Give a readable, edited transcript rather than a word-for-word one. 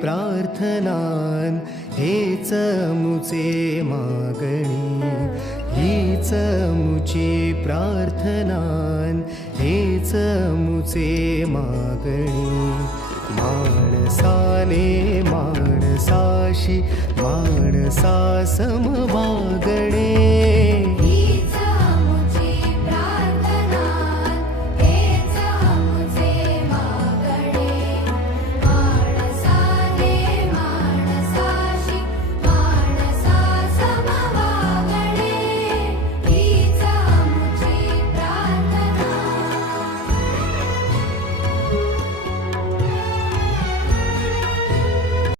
प्रार्थनान हेच मुचे मागणी, हीच मुची प्रार्थनान हेच मुचे मागणी. माणसाने माणसाशी माणसा समवागणे,